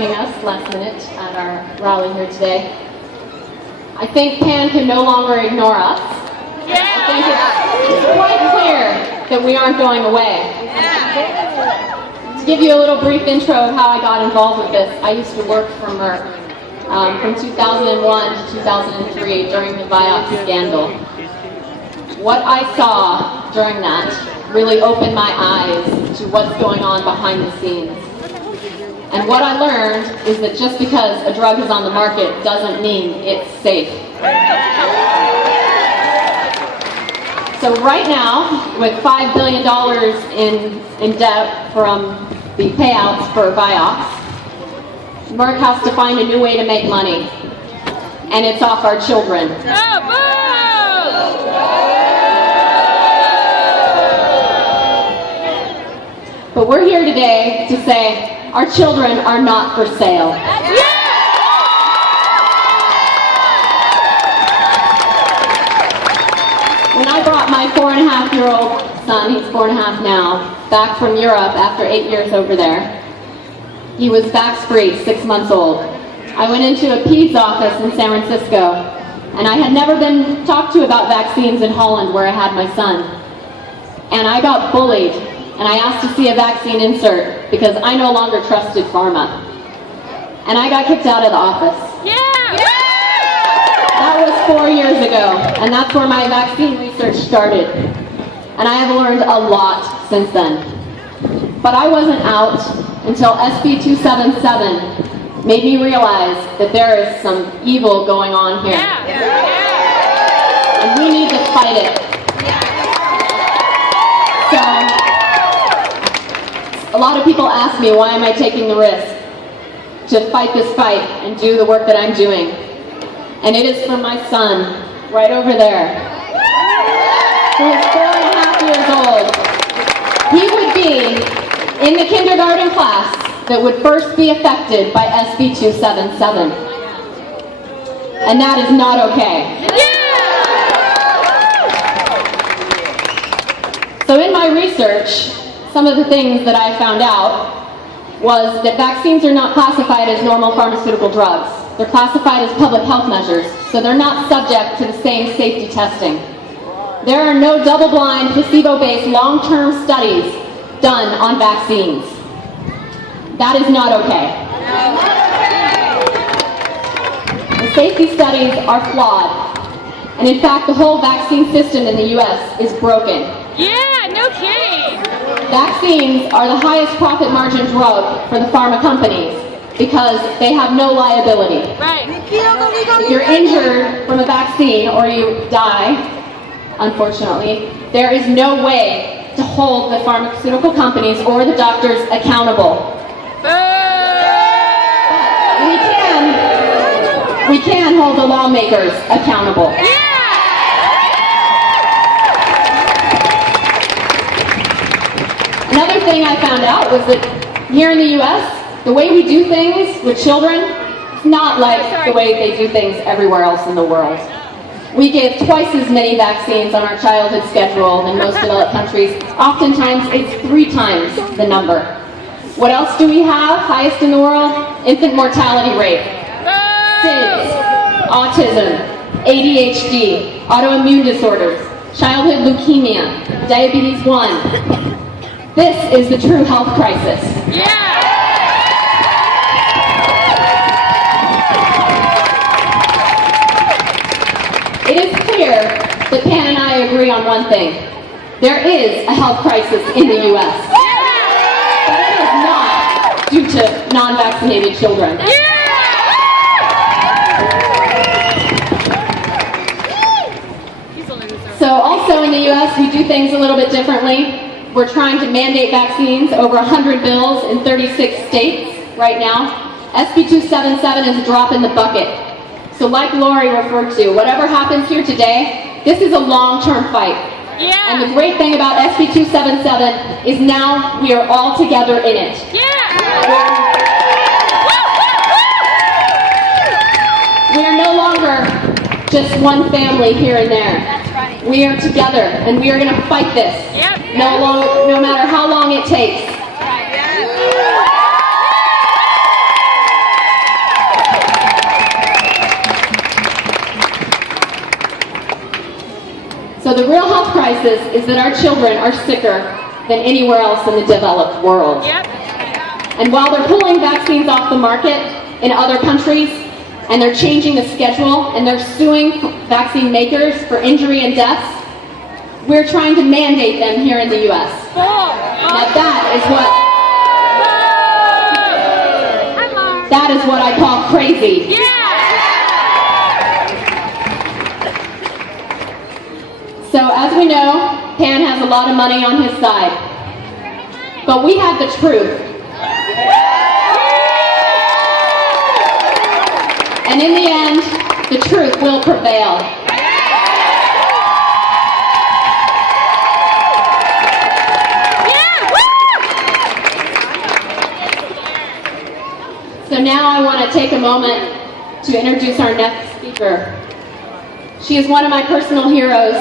joining us last minute at our rally here today. I think PAN can no longer ignore us. I think it's quite clear that we aren't going away. To give you a little brief intro of how I got involved with this, I used to work for Merck from 2001 to 2003 during the Vaughn scandal. What I saw during that really opened my eyes to what's going on behind the scenes. And what I learned is that just because a drug is on the market doesn't mean it's safe. So right now, with $5 billion in debt from the payouts for Vioxx, Merck has to find a new way to make money. And it's off our children. But we're here today to say our children are not for sale. When I brought my 4.5-year-old son, he's 4.5 now, back from Europe after 8 years over there, he was vax-free, 6 months old. I went into a peds office in San Francisco, and I had never been talked to about vaccines in Holland where I had my son. And I got bullied, and I asked to see a vaccine insert because I no longer trusted pharma. And I got kicked out of the office. That was 4 years ago, and that's where my vaccine research started. And I have learned a lot since then. But I wasn't out until SB277 made me realize that there is some evil going on here. And we need to fight it. So, a lot of people ask me, why am I taking the risk to fight this fight and do the work that I'm doing? And it is for my son, right over there, who is 4.5 years old. He would be in the kindergarten class that would first be affected by SB277. And that is not okay. So in my research, some of the things that I found out was that vaccines are not classified as normal pharmaceutical drugs. They're classified as public health measures, so they're not subject to the same safety testing. There are no double-blind, placebo-based long-term studies done on vaccines. That is not okay. The safety studies are flawed, and in fact, the whole vaccine system in the US is broken. No kidding. Vaccines are the highest profit margin drug for the pharma companies because they have no liability. If you're injured from a vaccine or you die, unfortunately, there is no way to hold the pharmaceutical companies or the doctors accountable. But we can hold the lawmakers accountable. Another thing I found out was that here in the US, the way we do things with children is not like the way they do things everywhere else in the world. We give twice as many vaccines on our childhood schedule than most developed countries. Oftentimes, it's 3 times the number. What else do we have highest in the world? Infant mortality rate, SIDS, autism, ADHD, autoimmune disorders, childhood leukemia, diabetes 1. This is the true health crisis. It is clear that Pan and I agree on one thing. There is a health crisis in the U.S. But it is not due to non-vaccinated children. So also in the U.S., we do things a little bit differently. We're trying to mandate vaccines, over 100 bills in 36 states right now. SB277 is a drop in the bucket. So like Lori referred to, whatever happens here today, this is a long-term fight. And the great thing about SB277 is now we are all together in it. We are no longer just one family here and there. We are together, and we are going to fight this, no matter how long it takes. So the real health crisis is that our children are sicker than anywhere else in the developed world. Yep. And while they're pulling vaccines off the market in other countries, and they're changing the schedule, and they're suing vaccine makers for injury and deaths, we're trying to mandate them here in the U.S. Now that is what I call crazy. Yeah. So as we know, Pan has a lot of money on his side. But we have the truth. And in the end, the truth will prevail. So now I want to take a moment to introduce our next speaker. She is one of my personal heroes.